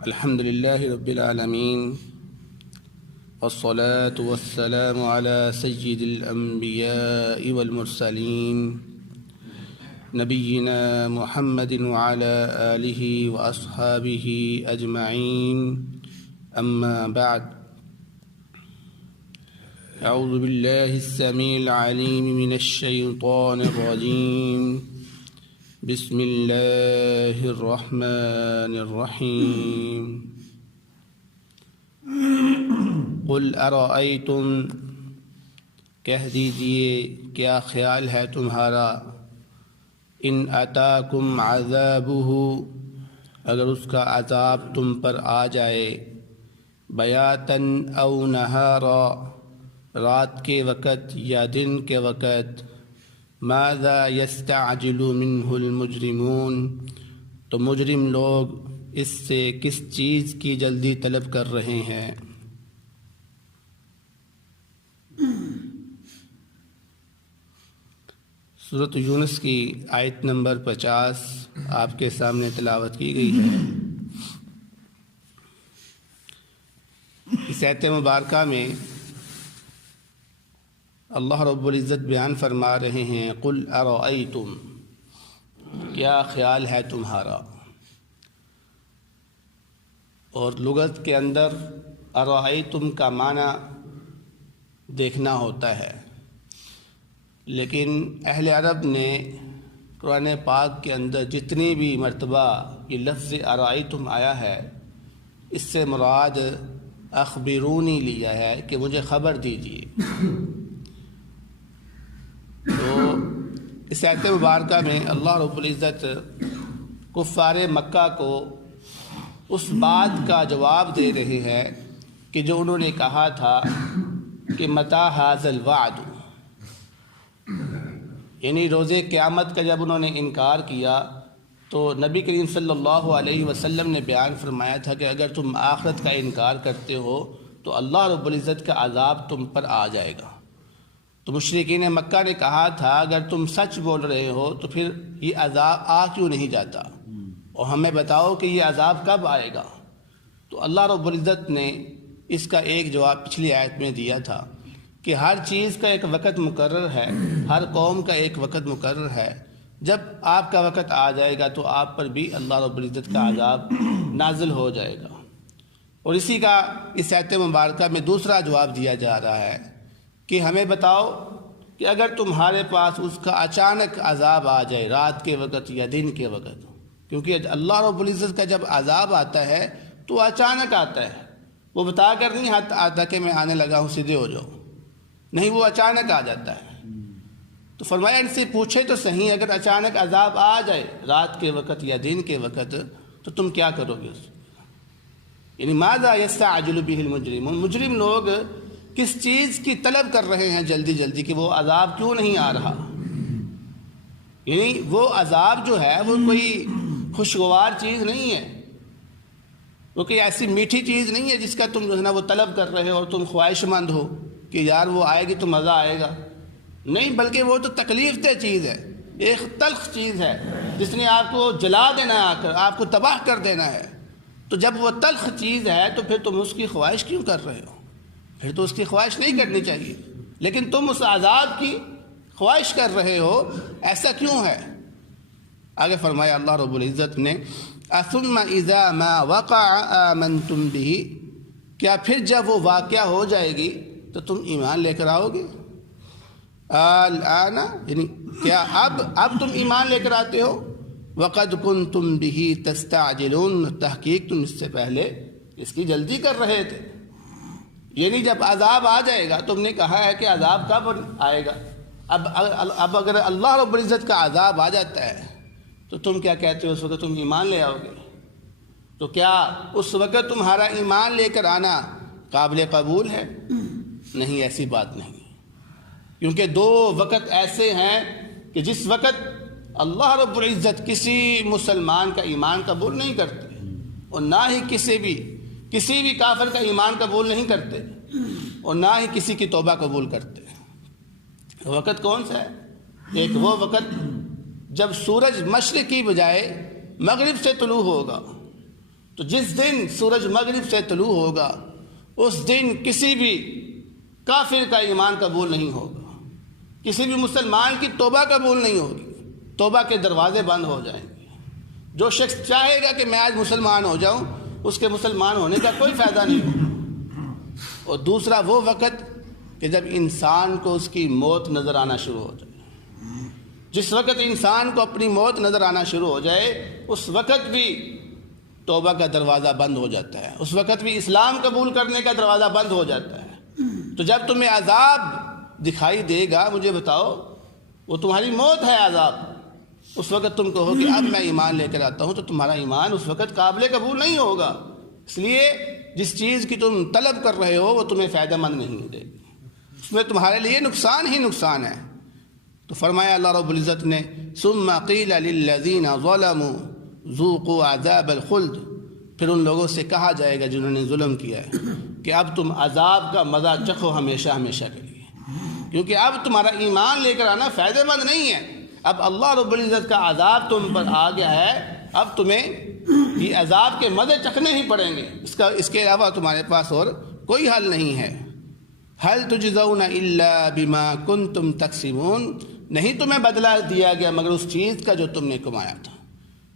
الحمد لله رب العالمين والصلاة والسلام على سيد الأنبياء والمرسلين نبينا محمد وعلى آله وأصحابه أجمعين أما بعد أعوذ بالله السميع العليم من الشيطان الرجيم بسم اللہ الرحمن الرحیم قل ارأیتم کہہ دیجئے کیا خیال ہے تمہارا ان اتاکم عذابہ اگر اس کا عذاب تم پر آ جائے بیاتن او نہارا رات کے وقت یا دن کے وقت ماذا یستعجل منہ المجرمون تو مجرم لوگ اس سے کس چیز کی جلدی طلب کر رہے ہیں۔ سورۃ یونس کی آیت نمبر 50 آپ کے سامنے تلاوت کی گئی ہے۔ اس آیت مبارکہ میں اللہ رب العزت بیان فرما رہے ہیں قل ارأیتم کیا خیال ہے تمہارا، اور لغت کے اندر ارأیتم کا معنی دیکھنا ہوتا ہے، لیکن اہل عرب نے قرآن پاک کے اندر جتنی بھی مرتبہ یہ لفظ ارأیتم آیا ہے اس سے مراد اخبرونی لیا ہے کہ مجھے خبر دیجیے۔ تو اس آیت مبارکہ میں اللہ رب العزت کفار مکہ کو اس بات کا جواب دے رہے ہیں کہ جو انہوں نے کہا تھا کہ متی ھذا الوعد، یعنی روز قیامت کا جب انہوں نے انکار کیا تو نبی کریم صلی اللہ علیہ وسلم نے بیان فرمایا تھا کہ اگر تم آخرت کا انکار کرتے ہو تو اللہ رب العزت کا عذاب تم پر آ جائے گا۔ تو مشرکین مکہ نے کہا تھا اگر تم سچ بول رہے ہو تو پھر یہ عذاب آ کیوں نہیں جاتا، اور ہمیں بتاؤ کہ یہ عذاب کب آئے گا۔ تو اللہ رب العزت نے اس کا ایک جواب پچھلی آیت میں دیا تھا کہ ہر چیز کا ایک وقت مقرر ہے، ہر قوم کا ایک وقت مقرر ہے، جب آپ کا وقت آ جائے گا تو آپ پر بھی اللہ رب العزت کا عذاب نازل ہو جائے گا۔ اور اسی کا اس آیت مبارکہ میں دوسرا جواب دیا جا رہا ہے کہ ہمیں بتاؤ کہ اگر تمہارے پاس اس کا اچانک عذاب آ جائے رات کے وقت یا دن کے وقت، کیونکہ اللہ رب العزت کا جب عذاب آتا ہے تو اچانک آتا ہے، وہ بتا کر نہیں آتا کہ میں آنے لگا ہوں سیدھے ہو جاؤ، نہیں، وہ اچانک آ جاتا ہے۔ تو فرمایا ان سے پوچھے تو صحیح اگر اچانک عذاب آ جائے رات کے وقت یا دن کے وقت تو تم کیا کرو گے اس، یعنی ماذا یستعجل بہ المجرمون، مجرم لوگ کس چیز کی طلب کر رہے ہیں جلدی جلدی کہ وہ عذاب کیوں نہیں آ رہا، یعنی وہ عذاب جو ہے وہ کوئی خوشگوار چیز نہیں ہے، وہ کوئی ایسی میٹھی چیز نہیں ہے جس کا تم جو ہے نا وہ طلب کر رہے ہو اور تم خواہش مند ہو کہ یار وہ آئے گی تو مزہ آئے گا، نہیں، بلکہ وہ تو تکلیف دہ چیز ہے، ایک تلخ چیز ہے جس نے آپ کو جلا دینا ہے، آ کر آپ کو تباہ کر دینا ہے۔ تو جب وہ تلخ چیز ہے تو پھر تم اس کی خواہش کیوں کر رہے ہو، پھر تو اس کی خواہش نہیں کرنی چاہیے، لیکن تم اس عذاب کی خواہش کر رہے ہو، ایسا کیوں ہے؟ آگے فرمایا اللہ رب العزت نے ثم اذا ما وقع آمنتم به، کیا پھر جب وہ واقعہ ہو جائے گی تو تم ایمان لے کر آؤ گے؟ الآن، یعنی کیا اب تم ایمان لے کر آتے ہو؟ وقد کنتم به تستعجلون، تحقیق تم اس سے پہلے اس کی جلدی کر رہے تھے، یعنی جب عذاب آ جائے گا، تم نے کہا ہے کہ عذاب کب آئے گا، اب اگر اللہ رب العزت کا عذاب آ جاتا ہے تو تم کیا کہتے ہو اس وقت تم ایمان لے آؤ گے؟ تو کیا اس وقت تمہارا ایمان لے کر آنا قابل قبول ہے؟ نہیں، ایسی بات نہیں، کیونکہ دو وقت ایسے ہیں کہ جس وقت اللہ رب العزت کسی مسلمان کا ایمان قبول نہیں کرتے اور نہ ہی کسی بھی کافر کا ایمان قبول نہیں کرتے اور نہ ہی کسی کی توبہ قبول کرتے۔ وقت کون سا ہے؟ ایک وہ وقت جب سورج مشرق کی بجائے مغرب سے طلوع ہوگا، تو جس دن سورج مغرب سے طلوع ہوگا اس دن کسی بھی کافر کا ایمان قبول نہیں ہوگا، کسی بھی مسلمان کی توبہ قبول نہیں ہوگی، توبہ کے دروازے بند ہو جائیں گے۔ جو شخص چاہے گا کہ میں آج مسلمان ہو جاؤں، اس کے مسلمان ہونے کا کوئی فائدہ نہیں ہوگا۔ اور دوسرا وہ وقت کہ جب انسان کو اس کی موت نظر آنا شروع ہو جائے، جس وقت انسان کو اپنی موت نظر آنا شروع ہو جائے اس وقت بھی توبہ کا دروازہ بند ہو جاتا ہے، اس وقت بھی اسلام قبول کرنے کا دروازہ بند ہو جاتا ہے۔ تو جب تمہیں عذاب دکھائی دے گا، مجھے بتاؤ، وہ تمہاری موت ہے عذاب، اس وقت تم کہو کہ اب میں ایمان لے کر آتا ہوں، تو تمہارا ایمان اس وقت قابل قبول نہیں ہوگا۔ اس لیے جس چیز کی تم طلب کر رہے ہو وہ تمہیں فائدہ مند نہیں دے گی، اس میں تمہارے لیے نقصان ہی نقصان ہے۔ تو فرمایا اللہ رب العزت نے ثم قیل للذین ظلموا ذوقوا عذاب الخلد، پھر ان لوگوں سے کہا جائے گا جنہوں نے ظلم کیا ہے کہ اب تم عذاب کا مزہ چکھو ہمیشہ ہمیشہ کے لیے، کیونکہ اب تمہارا ایمان لے کر آنا فائدہ مند نہیں ہے۔ اب اللہ رب العزت کا عذاب تم پر آ گیا ہے، اب تمہیں یہ عذاب کے مزے چکھنے ہی پڑیں گے، اس کے علاوہ تمہارے پاس اور کوئی حل نہیں ہے۔ هل تجزون الا بما کنتم تکسبون، نہیں تمہیں بدلہ دیا گیا مگر اس چیز کا جو تم نے کمایا تھا۔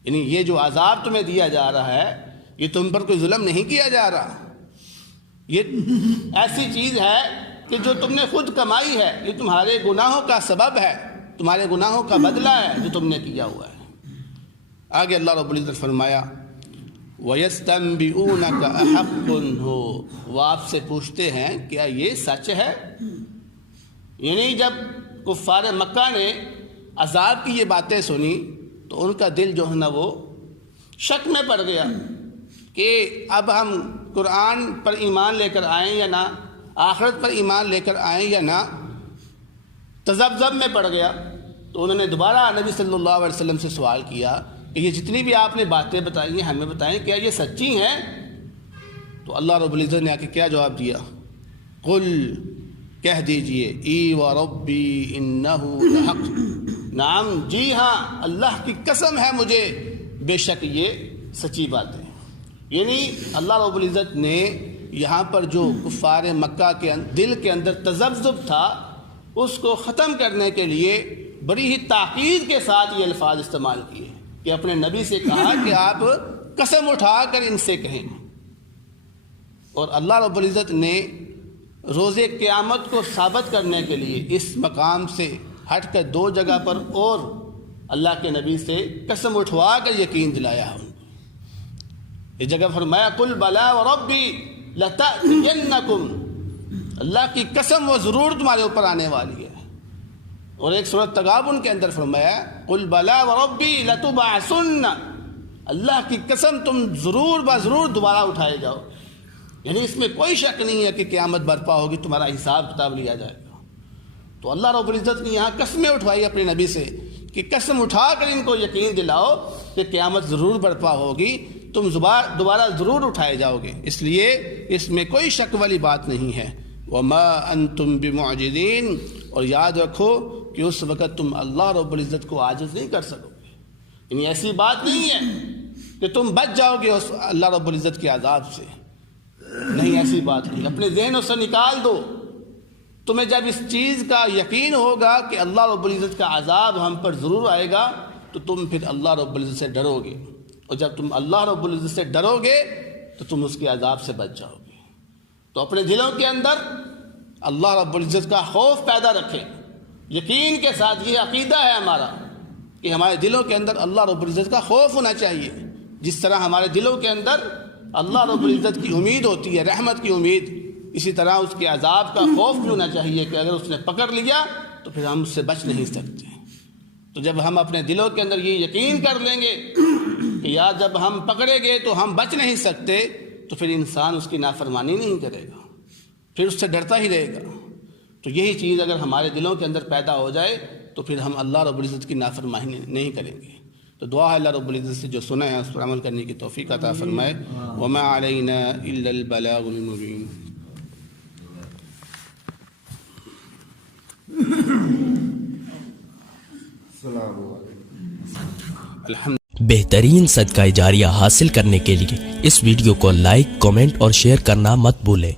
یعنی یہ جو عذاب تمہیں دیا جا رہا ہے یہ تم پر کوئی ظلم نہیں کیا جا رہا، یہ ایسی چیز ہے کہ جو تم نے خود کمائی ہے، یہ تمہارے گناہوں کا سبب ہے، تمہارے گناہوں کا بدلہ ہے جو تم نے کیا ہوا ہے۔ آگے اللہ رب العزت فرمایا وَيَسْتَنْبِئُونَكَ أَحَقٌ هُوَ، وہ آپ سے پوچھتے ہیں کیا یہ سچ ہے؟ یعنی جب کفار مکہ نے عذاب کی یہ باتیں سنی تو ان کا دل جو ہے نا وہ شک میں پڑ گیا کہ اب ہم قرآن پر ایمان لے کر آئیں یا نہ، آخرت پر ایمان لے کر آئیں یا نہ، تذبذب میں پڑ گیا۔ تو انہوں نے دوبارہ نبی صلی اللہ علیہ وسلم سے سوال کیا کہ یہ جتنی بھی آپ نے باتیں بتائی ہیں ہمیں بتائیں کیا یہ سچی ہیں؟ تو اللہ رب العزت نے آ کے کیا جواب دیا؟ قل، کہہ دیجئے، ای وربی انہ لحق، نعم، جی ہاں، اللہ کی قسم ہے مجھے، بے شک یہ سچی بات ہے۔ یعنی اللہ رب العزت نے یہاں پر جو کفار مکہ کے دل کے اندر تذبذب تھا اس کو ختم کرنے کے لیے بڑی ہی تاکید کے ساتھ یہ الفاظ استعمال کیے کہ اپنے نبی سے کہا کہ آپ قسم اٹھا کر ان سے کہیں۔ اور اللہ رب العزت نے روز قیامت کو ثابت کرنے کے لیے اس مقام سے ہٹ کر دو جگہ پر اور اللہ کے نبی سے قسم اٹھوا کر یقین دلایا ہے۔ اس جگہ فرمایا قل بلا وربی لتأتینکم، اللہ کی قسم وہ ضرور تمہارے اوپر آنے والی ہے۔ اور ایک سورۃ تغابن کے اندر فرمایا قل بلا وربی لتبعثن، اللہ کی قسم تم ضرور ضرور دوبارہ اٹھائے جاؤ۔ یعنی اس میں کوئی شک نہیں ہے کہ قیامت برپا ہوگی، تمہارا حساب کتاب لیا جائے گا۔ تو اللہ رب العزت نے یہاں قسمیں اٹھوائی اپنے نبی سے کہ قسم اٹھا کر ان کو یقین دلاؤ کہ قیامت ضرور برپا ہوگی، تم دوبارہ ضرور اٹھائے جاؤ گے، اس لیے اس میں کوئی شک والی بات نہیں ہے۔ وَمَا أَنْتُمْ بِمُعْجِزِينَ، اور یاد رکھو کہ اس وقت تم اللہ رب العزت کو عاجز نہیں کر سکو گے۔ یعنی ایسی بات نہیں ہے کہ تم بچ جاؤ گے اس اللہ رب العزت کے عذاب سے، نہیں، ایسی بات نہیں، اپنے ذہنوں سے نکال دو۔ تمہیں جب اس چیز کا یقین ہوگا کہ اللہ رب العزت کا عذاب ہم پر ضرور آئے گا تو تم پھر اللہ رب العزت سے ڈرو گے، اور جب تم اللہ رب العزت سے ڈرو گے تو تم اس کے عذاب سے بچ جاؤ گے۔ تو اپنے دلوں کے اندر اللہ رب العزت کا خوف پیدا رکھیں، یقین کے ساتھ، یہ عقیدہ ہے ہمارا کہ ہمارے دلوں کے اندر اللہ رب العزت کا خوف ہونا چاہیے۔ جس طرح ہمارے دلوں کے اندر اللہ رب العزت کی امید ہوتی ہے، رحمت کی امید، اسی طرح اس کے عذاب کا خوف بھی ہونا چاہیے کہ اگر اس نے پکڑ لیا تو پھر ہم اس سے بچ نہیں سکتے۔ تو جب ہم اپنے دلوں کے اندر یہ یقین کر لیں گے کہ یار جب ہم پکڑے گئے تو ہم بچ نہیں سکتے، تو پھر انسان اس کی نافرمانی نہیں کرے گا، پھر اس سے ڈرتا ہی رہے گا۔ تو یہی چیز اگر ہمارے دلوں کے اندر پیدا ہو جائے تو پھر ہم اللہ رب العزت کی نافرمانی نہیں کریں گے۔ تو دعا ہے اللہ رب العزت سے جو سنا ہے اس پر عمل کرنے کی توفیق عطا فرمائے۔ وما علینا الا البلاغ المبین۔ الحمد بہترین صدقہ جاریہ حاصل کرنے کے لیے اس ویڈیو کو لائک، کمنٹ اور شیئر کرنا مت بھولیں۔